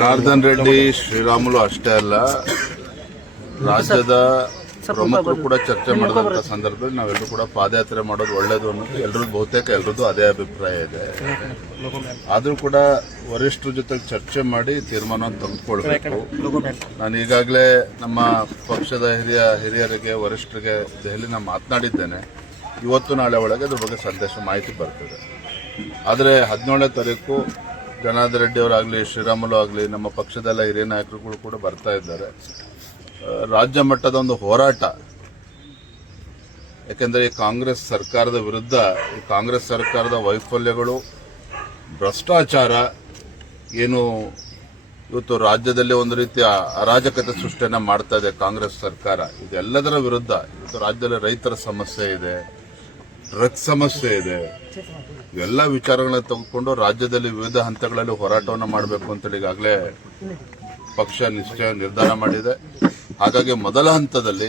ಜನಾರ್ದನ್ ರೆಡ್ಡಿ ಶ್ರೀರಾಮುಲು ಅಷ್ಟೇ ಅಲ್ಲ, ರಾಜ್ಯದ ಪ್ರಮುಖರು ಕೂಡ ಚರ್ಚೆ ಮಾಡಿದಂತ ಸಂದರ್ಭದಲ್ಲಿ ನಾವೆಲ್ಲರೂ ಕೂಡ ಪಾದಯಾತ್ರೆ ಮಾಡೋದು ಒಳ್ಳೇದು ಅನ್ನೋದು ಬಹುತೇಕ ಎಲ್ರದ್ದು ಅದೇ ಅಭಿಪ್ರಾಯ ಇದೆ. ಆದ್ರೂ ಕೂಡ ವರಿಷ್ಠರ ಜೊತೆ ಚರ್ಚೆ ಮಾಡಿ ತೀರ್ಮಾನವನ್ನು ತೆಗೆದುಕೊಳ್ಬೇಕು. ನಾನು ಈಗಾಗಲೇ ನಮ್ಮ ಪಕ್ಷದ ಹಿರಿಯರಿಗೆ ವರಿಷ್ಠರಿಗೆ ದೆಹಲಿನ ಮಾತನಾಡಿದ್ದೇನೆ. ಇವತ್ತು ನಾಳೆ ಒಳಗೆ ಅದ್ರ ಬಗ್ಗೆ ಸಂದೇಶ ಮಾಹಿತಿ ಬರ್ತದೆ. ಆದರೆ 17ನೇ ತಾರೀಕು ಜನಾರ್ದನ್ ರೆಡ್ಡಿ ಅವರಾಗಲಿ, ಶ್ರೀರಾಮುಲು ಆಗಲಿ, ನಮ್ಮ ಪಕ್ಷದೆಲ್ಲ ಹಿರಿಯ ನಾಯಕರುಗಳು ಕೂಡ ಬರ್ತಾ ಇದ್ದಾರೆ. ರಾಜ್ಯ ಮಟ್ಟದ ಒಂದು ಹೋರಾಟ, ಯಾಕೆಂದರೆ ಈ ಕಾಂಗ್ರೆಸ್ ಸರ್ಕಾರದ ವಿರುದ್ಧ, ಈ ಕಾಂಗ್ರೆಸ್ ಸರ್ಕಾರದ ವೈಫಲ್ಯಗಳು, ಭ್ರಷ್ಟಾಚಾರ ಏನು ಇವತ್ತು ರಾಜ್ಯದಲ್ಲಿ ಒಂದು ರೀತಿಯ ಅರಾಜಕತೆ ಸೃಷ್ಟಿಯನ್ನ ಮಾಡ್ತಾ ಇದೆ ಕಾಂಗ್ರೆಸ್ ಸರ್ಕಾರ. ಇದೆಲ್ಲದರ ವಿರುದ್ಧ ಇವತ್ತು ರಾಜ್ಯದಲ್ಲಿ ರೈತರ ಸಮಸ್ಯೆ ಇದೆ, ಡ್ರಗ್ಸ್ ಸಮಸ್ಯೆ ಇದೆ. ಇವೆಲ್ಲ ವಿಚಾರಗಳನ್ನ ತೆಗೆದುಕೊಂಡು ರಾಜ್ಯದಲ್ಲಿ ವಿವಿಧ ಹಂತಗಳಲ್ಲಿ ಹೋರಾಟವನ್ನು ಮಾಡಬೇಕು ಅಂತೇಳಿ ಈಗಾಗಲೇ ಪಕ್ಷ ನಿರ್ಧಾರ ಮಾಡಿದೆ. ಹಾಗಾಗಿ ಮೊದಲ ಹಂತದಲ್ಲಿ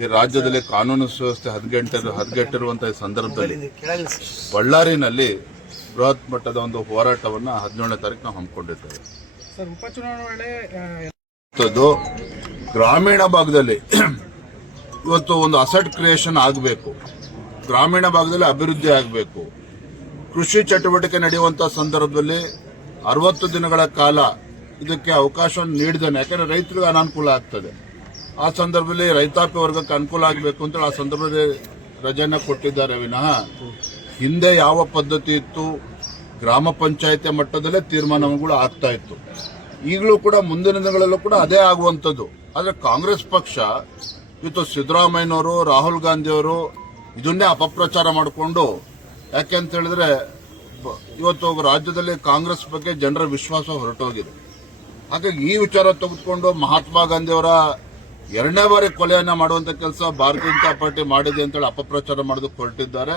ಈ ರಾಜ್ಯದಲ್ಲಿ ಕಾನೂನು ಸುವ್ಯವಸ್ಥೆ ಹದಗೆಟ್ಟಿರುವಂತಹ ಸಂದರ್ಭದಲ್ಲಿ ಬಳ್ಳಾರಿನಲ್ಲಿ ಬೃಹತ್ ಮಟ್ಟದ ಒಂದು ಹೋರಾಟವನ್ನು 17ನೇ ತಾರೀಕು ನಾವು ಹಮ್ಮಿಕೊಂಡಿದ್ದೇವೆ. ಗ್ರಾಮೀಣ ಭಾಗದಲ್ಲಿ ಇವತ್ತು ಒಂದು ಅಸೆಟ್ ಕ್ರಿಯೇಷನ್ ಆಗಬೇಕು, ಗ್ರಾಮೀಣ ಭಾಗದಲ್ಲಿ ಅಭಿವೃದ್ಧಿ ಆಗಬೇಕು. ಕೃಷಿ ಚಟುವಟಿಕೆ ನಡೆಯುವಂತಹ ಸಂದರ್ಭದಲ್ಲಿ 60 ದಿನಗಳ ಕಾಲ ಇದಕ್ಕೆ ಅವಕಾಶವನ್ನು ನೀಡಿದ್ದೇನೆ. ಯಾಕಂದ್ರೆ ರೈತರಿಗೆ ಅನಾನುಕೂಲ ಆಗ್ತದೆ. ಆ ಸಂದರ್ಭದಲ್ಲಿ ರೈತಾಪಿ ವರ್ಗಕ್ಕೆ ಅನುಕೂಲ ಆಗಬೇಕು ಅಂತ ಆ ಸಂದರ್ಭದಲ್ಲಿ ರಜೆಯನ್ನು ಕೊಟ್ಟಿದ್ದಾರೆ ವಿನಃ ಹಿಂದೆ ಯಾವ ಪದ್ಧತಿ ಇತ್ತು, ಗ್ರಾಮ ಪಂಚಾಯತಿ ಮಟ್ಟದಲ್ಲೇ ತೀರ್ಮಾನಗಳು ಆಗ್ತಾ ಇತ್ತು. ಈಗಲೂ ಕೂಡ ಮುಂದಿನ ದಿನಗಳಲ್ಲೂ ಕೂಡ ಅದೇ ಆಗುವಂಥದ್ದು. ಆದರೆ ಕಾಂಗ್ರೆಸ್ ಪಕ್ಷ ಇವತ್ತು ಸಿದ್ದರಾಮಯ್ಯನವರು, ರಾಹುಲ್ ಗಾಂಧಿಯವರು ಇದನ್ನೇ ಅಪಪ್ರಚಾರ ಮಾಡಿಕೊಂಡು, ಯಾಕೆಂತ ಹೇಳಿದ್ರೆ ಇವತ್ತು ರಾಜ್ಯದಲ್ಲಿ ಕಾಂಗ್ರೆಸ್ ಬಗ್ಗೆ ಜನರ ವಿಶ್ವಾಸ ಹೊರಟೋಗಿದೆ. ಹಾಗಾಗಿ ಈ ವಿಚಾರ ತೆಗೆದುಕೊಂಡು ಮಹಾತ್ಮ ಗಾಂಧಿಯವರ 2ನೇ ಬಾರಿ ಕೊಲೆಯನ್ನ ಮಾಡುವಂತ ಕೆಲಸ ಭಾರತೀಯ ಜನತಾ ಪಾರ್ಟಿ ಮಾಡಿದೆ ಅಂತೇಳಿ ಅಪಪ್ರಚಾರ ಮಾಡೋದಕ್ಕೆ ಹೊರಟಿದ್ದಾರೆ.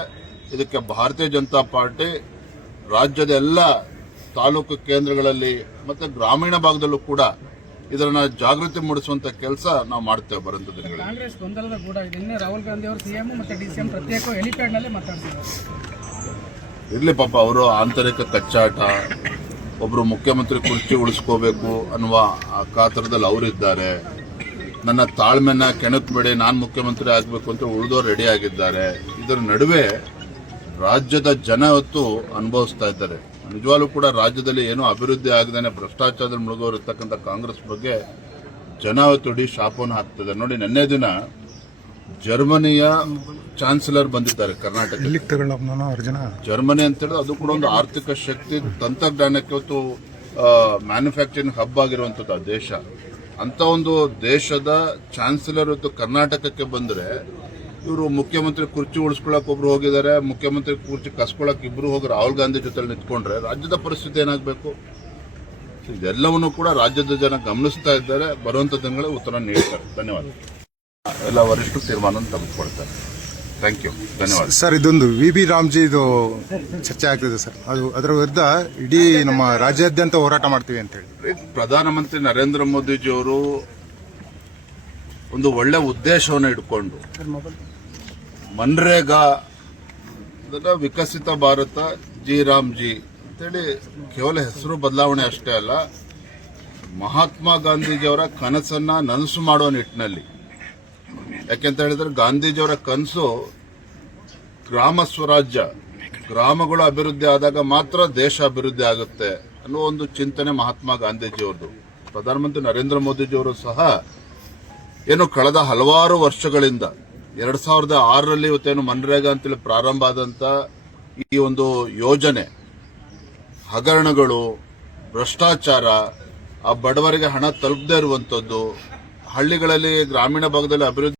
ಇದಕ್ಕೆ ಭಾರತೀಯ ಜನತಾ ಪಾರ್ಟಿ ರಾಜ್ಯದ ಎಲ್ಲ ತಾಲೂಕು ಕೇಂದ್ರಗಳಲ್ಲಿ ಮತ್ತೆ ಗ್ರಾಮೀಣ ಭಾಗದಲ್ಲೂ ಕೂಡ ಇದನ್ನ ಜಾಗೃತಿ ಮೂಡಿಸುವಂತ ಕೆಲಸ ನಾವು ಮಾಡ್ತೇವೆ ಬರಂತ ದಿನಗಳಲ್ಲಿ. ಕಾಂಗ್ರೆಸ್ ಗೊಂದಲದ ಕೂಡ ಇದನ್ನೇ ರಾಹುಲ್ ಗಾಂಧಿ ಅವರು ಸಿಎಂ ಮತ್ತೆ ಡಿಸಿಎಂ ಪ್ರತ್ಯೇಕ ಹೆಲಿಪ್ಯಾಡ್ ನಲ್ಲಿ ಮಾತಾಡ್ತಿದ್ದಾರೆ. ಇರ್ಲಿ ಪಾಪ, ಅವರು ಆಂತರಿಕ ಕಚ್ಚಾಟ, ಒಬ್ರು ಮುಖ್ಯಮಂತ್ರಿ ಕುರ್ಚಿ ಉಳಿಸ್ಕೋಬೇಕು ಅನ್ನುವ ಕಾತರದಲ್ಲಿ ಅವರಿದ್ದಾರೆ. ನನ್ನ ತಾಳ್ಮೆನ ಕೆಣಕಬೇಡಿ, ನಾನು ಮುಖ್ಯಮಂತ್ರಿ ಆಗಬೇಕು ಅಂತ ಉಳಿದವರು ರೆಡಿ ಆಗಿದ್ದಾರೆ. ಇದರ ನಡುವೆ ರಾಜ್ಯದ ಜನ ಇವತ್ತು ಅನುಭವಿಸ್ತಾ ಇದ್ದಾರೆ. ನಿಜವಾಗ್ಲೂ ಕೂಡ ರಾಜ್ಯದಲ್ಲಿ ಏನೋ ಅಭಿವೃದ್ಧಿ ಆಗದೇನೆ ಭ್ರಷ್ಟಾಚಾರದಲ್ಲಿ ಮುಳುಗೋರಿರ್ತಕ್ಕಂಥ ಕಾಂಗ್ರೆಸ್ ಬಗ್ಗೆ ಜನ ಇವತ್ತು ಇಡೀ ಶಾಪವನ್ನು ಹಾಕ್ತಿದ್ದಾರೆ. ನೋಡಿ, ನಿನ್ನೆ ದಿನ ಜರ್ಮನಿಯ ಚಾನ್ಸಲರ್ ಬಂದಿದ್ದಾರೆ ಕರ್ನಾಟಕ. ಜರ್ಮನಿ ಅಂತ ಹೇಳಿದ್ರೆ ಅದು ಕೂಡ ಒಂದು ಆರ್ಥಿಕ ಶಕ್ತಿ, ತಂತ್ರಜ್ಞಾನಕ್ಕೆ ಇವತ್ತು ಮ್ಯಾನುಫ್ಯಾಕ್ಚರಿಂಗ್ ಹಬ್ ಆಗಿರುವಂತದ್ದು ಆ ದೇಶ. ಅಂತ ಒಂದು ದೇಶದ ಚಾನ್ಸಲರ್ ಇವತ್ತು ಕರ್ನಾಟಕಕ್ಕೆ ಬಂದ್ರೆ, ಇವರು ಮುಖ್ಯಮಂತ್ರಿ ಕುರ್ಚಿ ಉಳಿಸ್ಕೊಳಕ್ ಒಬ್ರು ಹೋಗಿದ್ದಾರೆ, ಮುಖ್ಯಮಂತ್ರಿ ಕುರ್ಚಿ ಕಸ್ಕೊಳಕ್ ಇಬ್ರು ಹೋಗಿ ರಾಹುಲ್ ಗಾಂಧಿ ಜೊತೆ ನಿಂತ್ಕೊಂಡ್ರೆ ರಾಜ್ಯದ ಪರಿಸ್ಥಿತಿ ಏನಾಗಬೇಕು? ಇದೆಲ್ಲವನ್ನೂ ಕೂಡ ರಾಜ್ಯದ ಜನ ಗಮನಿಸ್ತಾ ಇದ್ದಾರೆ. ಬರುವಂತ ದಿನಗಳಲ್ಲಿ ಉತ್ತರ ನೀಡ್ತಾರೆ. ಧನ್ಯವಾದ. ಎಲ್ಲ ವರಿಷ್ಠರು ತೀರ್ಮಾನ ತೆಗೆದುಕೊಳ್ತಾರೆ. ಥ್ಯಾಂಕ್ ಯು, ಧನ್ಯವಾದ. ಸರ್, ಇದೊಂದು ವಿ ರಾಮ್ಜಿ ಇದು ಚರ್ಚೆ ಆಗ್ತಿದೆ ಸರ್. ಅದರ ವಿರುದ್ಧ ಇಡೀ ನಮ್ಮ ರಾಜ್ಯಾದ್ಯಂತ ಹೋರಾಟ ಮಾಡ್ತೀವಿ ಅಂತ ಹೇಳಿ ಪ್ರಧಾನಮಂತ್ರಿ ನರೇಂದ್ರ ಮೋದಿಜಿಯವರು ಒಂದು ಒಳ್ಳೆ ಉದ್ದೇಶವನ್ನು ಇಟ್ಕೊಂಡು ಮನ್ರೇಗಾ ವಿಕಸಿತ ಭಾರತ ರಾಮ್ಜಿ ಅಂತೇಳಿ ಕೇವಲ ಹೆಸರು ಬದಲಾವಣೆ ಅಷ್ಟೇ ಅಲ್ಲ, ಮಹಾತ್ಮ ಗಾಂಧೀಜಿಯವರ ಕನಸನ್ನ ನನಸು ಮಾಡುವ ನಿಟ್ಟಿನಲ್ಲಿ. ಯಾಕೆಂತ ಹೇಳಿದ್ರೆ ಗಾಂಧೀಜಿಯವರ ಕನಸು ಗ್ರಾಮ ಸ್ವರಾಜ್ಯ, ಗ್ರಾಮಗಳು ಅಭಿವೃದ್ಧಿ ಆದಾಗ ಮಾತ್ರ ದೇಶ ಅಭಿವೃದ್ಧಿ ಆಗುತ್ತೆ ಅನ್ನೋ ಒಂದು ಚಿಂತನೆ ಮಹಾತ್ಮ ಗಾಂಧೀಜಿಯವ್ರದ್ದು. ಪ್ರಧಾನಮಂತ್ರಿ ನರೇಂದ್ರ ಮೋದಿಜಿಯವರು ಸಹ ಏನು ಕಳೆದ ಹಲವಾರು ವರ್ಷಗಳಿಂದ 2006ರಲ್ಲಿ ಇವತ್ತೇನು ಮನ್ರೇಗಾ ಅಂತೇಳಿ ಪ್ರಾರಂಭ ಆದಂತ ಈ ಒಂದು ಯೋಜನೆ, ಹಗರಣಗಳು, ಭ್ರಷ್ಟಾಚಾರ, ಆ ಬಡವರಿಗೆ ಹಣ ತಲುಪದೇ ಇರುವಂತದ್ದು, ಹಳ್ಳಿಗಳಲ್ಲಿ ಗ್ರಾಮೀಣ ಭಾಗದಲ್ಲಿ ಅಭಿವೃದ್ಧಿ